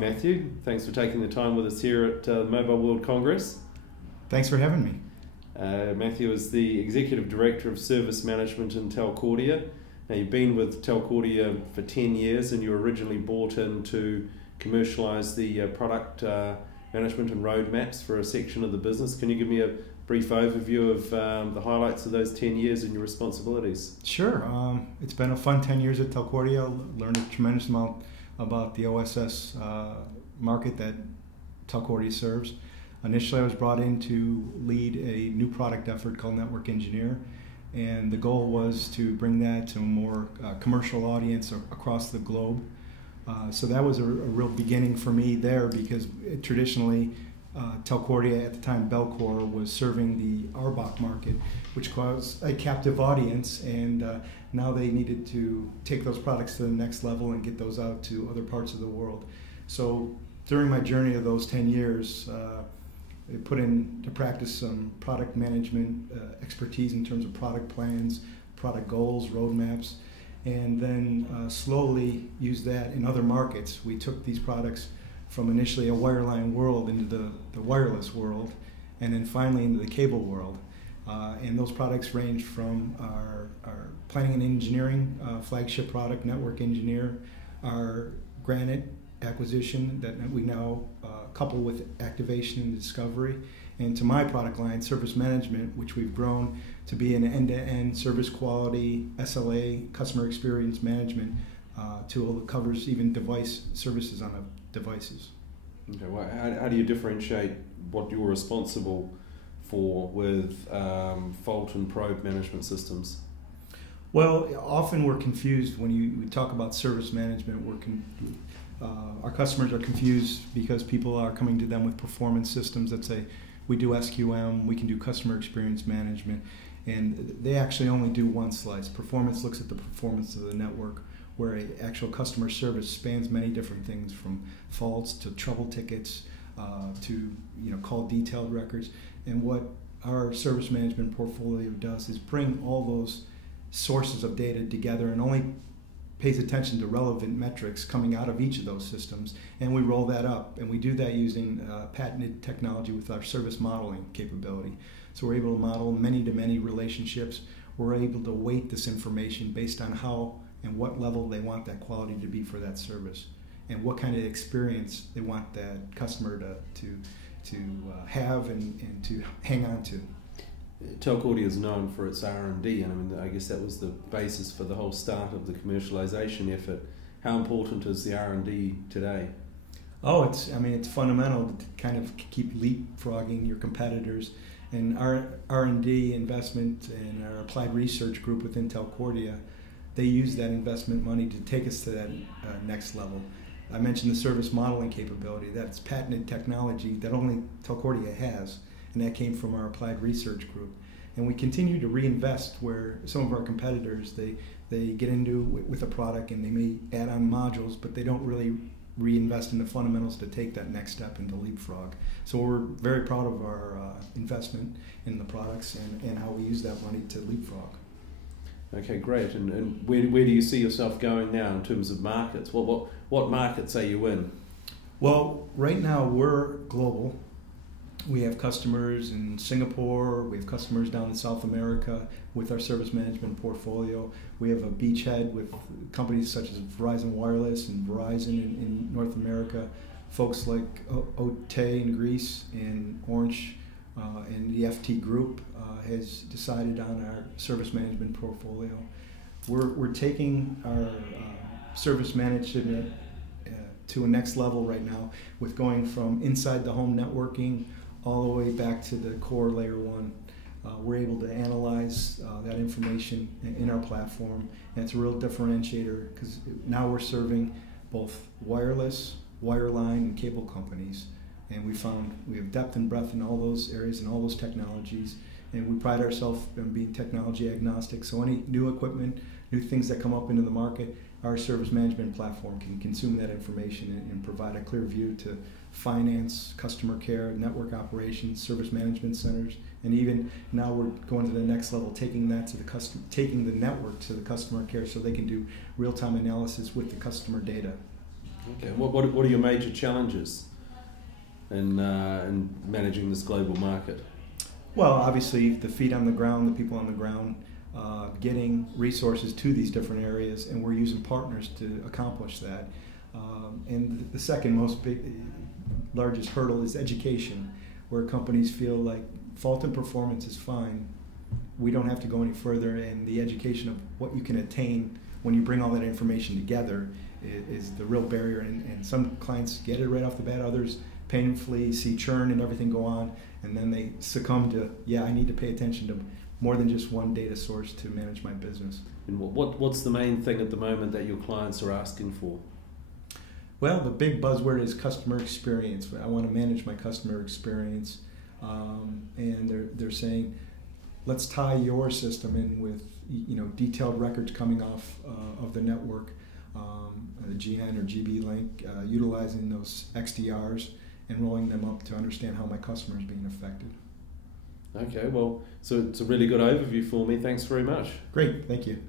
Matthew. Thanks for taking the time with us here at Mobile World Congress. Thanks for having me. Matthew is the Executive Director of Service Management in Telcordia. Now, you've been with Telcordia for 10 years and you were originally brought in to commercialise the product management and roadmaps for a section of the business. Can you give me a brief overview of the highlights of those 10 years and your responsibilities? Sure. It's been a fun 10 years at Telcordia. Learned a tremendous amount about the OSS market that Telcordia serves. Initially, I was brought in to lead a new product effort called Network Engineer, and the goal was to bring that to a more commercial audience across the globe. So that was a real beginning for me there, because traditionally Telcordia, at the time Bellcore, was serving the RBOC market, which was a captive audience, and now they needed to take those products to the next level and get those out to other parts of the world. So during my journey of those 10 years, I put into practice some product management expertise in terms of product plans, product goals, roadmaps, and then slowly used that in other markets. We took these products from initially a wireline world into the wireless world, and then finally into the cable world. And those products ranged from our planning and engineering flagship product, Network Engineer, our Granite acquisition that we now couple with activation and discovery, and to my product line, Service Management, which we've grown to be an end-to-end service quality, SLA, customer experience management tool that covers even device services on devices. Okay, well, how do you differentiate what you're responsible for with fault and probe management systems? Well, often we're confused when we talk about service management. Our customers are confused because people are coming to them with performance systems that say, we do SQM, we can do customer experience management, and they actually only do one slice. Performance looks at the performance of the network, where an actual customer service spans many different things, from faults to trouble tickets to call detailed records. And what our service management portfolio does is bring all those sources of data together and only pays attention to relevant metrics coming out of each of those systems, and we roll that up, and we do that using patented technology with our service modeling capability. So we're able to model many-to-many relationships. We're able to weight this information based on how and what level they want that quality to be for that service, and what kind of experience they want that customer to have and to hang on to. Telcordia is known for its R&D, and I guess that was the basis for the whole start of the commercialization effort. How important is the R&D today? Oh, it's fundamental to kind of keep leapfrogging your competitors. And our R&D investment and our applied research group within Telcordia, they use that investment money to take us to that next level. I mentioned the service modeling capability. That's patented technology that only Telcordia has, and that came from our applied research group. And we continue to reinvest where some of our competitors, they get into with a product and they may add on modules, but they don't really reinvest in the fundamentals to take that next step into leapfrog. So we're very proud of our investment in the products and how we use that money to leapfrog. Okay, great. And where do you see yourself going now in terms of markets? What markets are you in? Well, right now we're global. We have customers in Singapore, we have customers down in South America with our service management portfolio. We have a beachhead with companies such as Verizon Wireless and Verizon in North America, folks like OTE in Greece, and Orange and the FT Group has decided on our service management portfolio. We're taking our service management to a next level right now, with going from inside the home networking all the way back to the core layer one. We're able to analyze that information in our platform, and it's a real differentiator because now we're serving both wireless, wireline, and cable companies, and we found we have depth and breadth in all those areas and all those technologies, and we pride ourselves on being technology agnostic. So any new equipment, new things that come up into the market, our service management platform can consume that information and provide a clear view to finance, customer care, network operations, service management centers, and even now we're going to the next level, taking that to the customer, taking the network to the customer care, so they can do real-time analysis with the customer data. Okay. What are your major challenges in managing this global market? Well, obviously, the feet on the ground, the people on the ground, getting resources to these different areas, and we're using partners to accomplish that. And the second largest hurdle is education, where companies feel like fault and performance is fine. We don't have to go any further, and the education of what you can attain when you bring all that information together is the real barrier. And some clients get it right off the bat, others painfully see churn and everything go on, and then they succumb to, I need to pay attention to more than just one data source to manage my business. And what's the main thing at the moment that your clients are asking for? Well, the big buzzword is customer experience. I want to manage my customer experience, and they're saying, let's tie your system in with detailed records coming off of the network, the GN or GB link, utilizing those XDRs and rolling them up to understand how my customer is being affected. Okay, well, so it's a really good overview for me. Thanks very much. Great, thank you.